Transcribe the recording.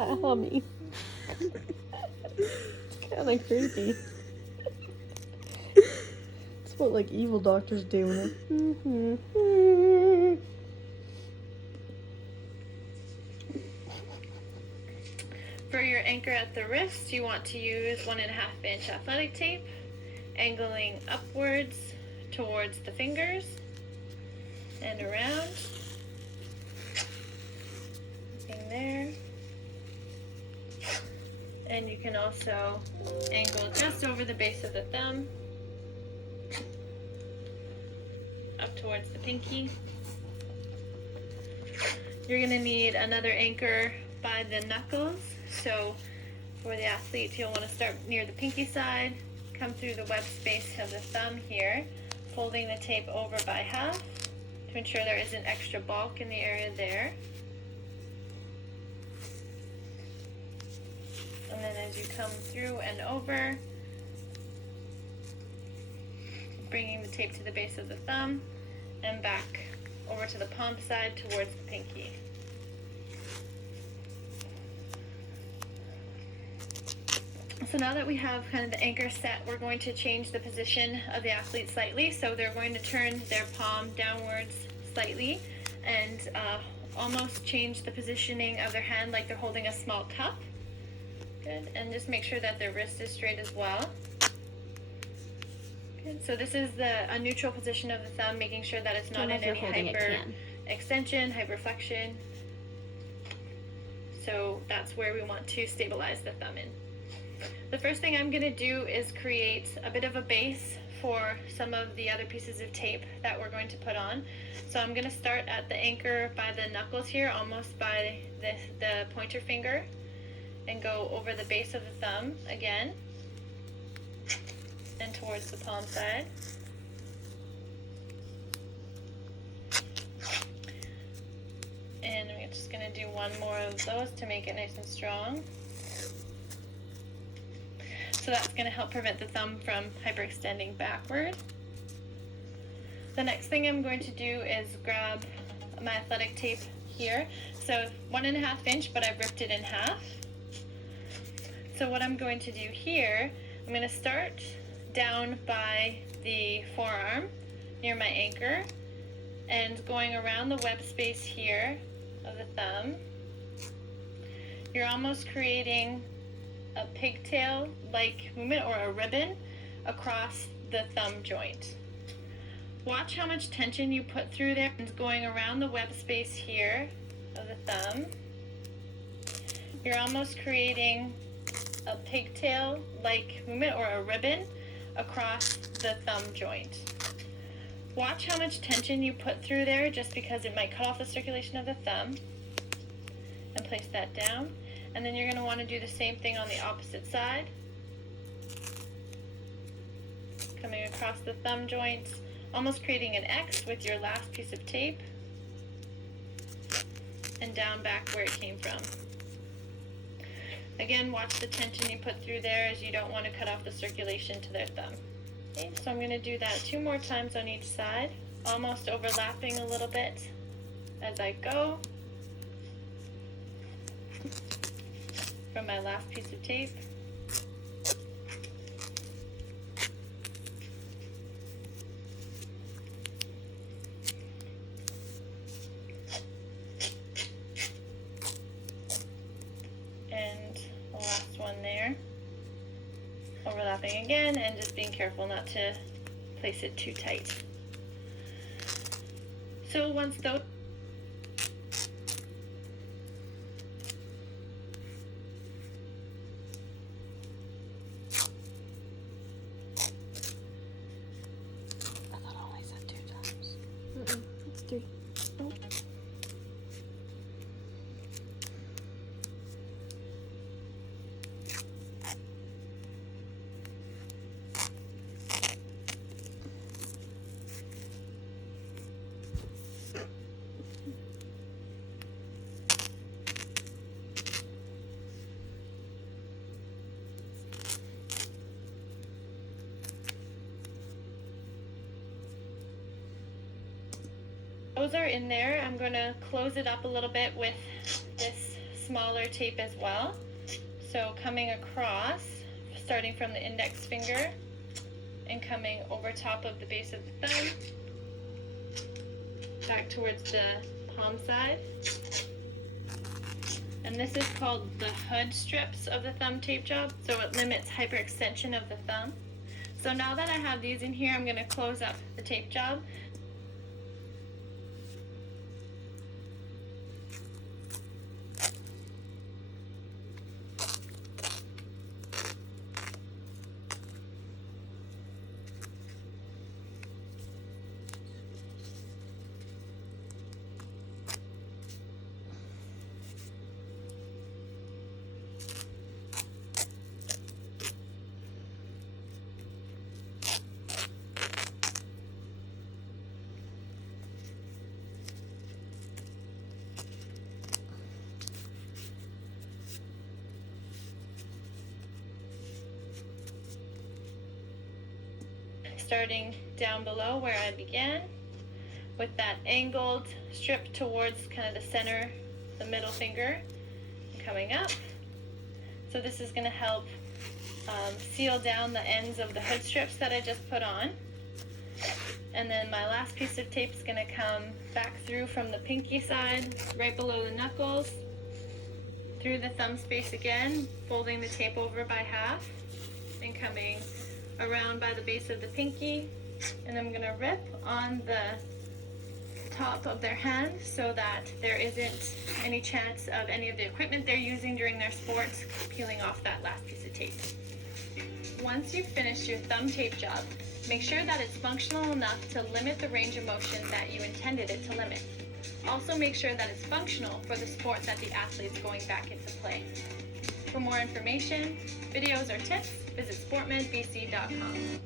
that humming. It's kind of creepy. It's what like evil doctors do when they're... For your anchor at the wrist, you want to use 1.5 inch athletic tape, angling upwards towards the fingers and around. In there. And you can also angle just over the base of the thumb, up towards the pinky. You're going to need another anchor by the knuckles. So for the athletes, you'll want to start near the pinky side, come through the web space of the thumb here, folding the tape over by half to ensure there isn't extra bulk in the area there. And then as you come through and over, bringing the tape to the base of the thumb and back over to the palm side towards the pinky. So now that we have kind of the anchor set, we're going to change the position of the athlete slightly. So they're going to turn their palm downwards slightly and almost change the positioning of their hand like they're holding a small cup. Good, and just make sure that their wrist is straight as well. Good, so this is a neutral position of the thumb, making sure that it's not in any hyper extension, hyperflexion. So that's where we want to stabilize the thumb in. The first thing I'm going to do is create a bit of a base for some of the other pieces of tape that we're going to put on. So I'm going to start at the anchor by the knuckles here, almost by the pointer finger, and go over the base of the thumb again and towards the palm side. And we're just going to do one more of those to make it nice and strong. So that's going to help prevent the thumb from hyperextending backward. The next thing I'm going to do is grab my athletic tape here. So 1.5 inch, but I've ripped it in half. So what I'm going to do here, I'm going to start down by the forearm near my anchor and going around the web space here of the thumb. You're almost creating a pigtail-like movement or a ribbon across the thumb joint. Watch how much tension you put through there and going around the web space here of the thumb. You're almost creating a pigtail-like movement or a ribbon across the thumb joint. Watch how much tension you put through there, just because it might cut off the circulation of the thumb. And place that down. And then you're going to want to do the same thing on the opposite side. Coming across the thumb joints, almost creating an X with your last piece of tape. And down back where it came from. Again, watch the tension you put through there, as you don't want to cut off the circulation to their thumb. Okay, so I'm going to do that 2 more times on each side, almost overlapping a little bit as I go. From my last piece of tape. And the last one there. Overlapping again, and just being careful not to place it too tight. So once those It's 3. Oh. those are in there, I'm going to close it up a little bit with this smaller tape as well. So coming across, starting from the index finger and coming over top of the base of the thumb, back towards the palm side. And this is called the hood strips of the thumb tape job, so it limits hyperextension of the thumb. So now that I have these in here, I'm going to close up the tape job. Starting down below where I began with that angled strip towards kind of the center, the middle finger, coming up. So this is going to help seal down the ends of the hood strips that I just put on. And then my last piece of tape is going to come back through from the pinky side, right below the knuckles, through the thumb space again, folding the tape over by half, and coming around by the base of the pinky, and I'm going to rip on the top of their hand so that there isn't any chance of any of the equipment they're using during their sports peeling off that last piece of tape. Once you've finished your thumb tape job, make sure that it's functional enough to limit the range of motion that you intended it to limit. Also make sure that it's functional for the sport that the athlete's going back into play. For more information, videos, or tips, visit sportmanbc.com.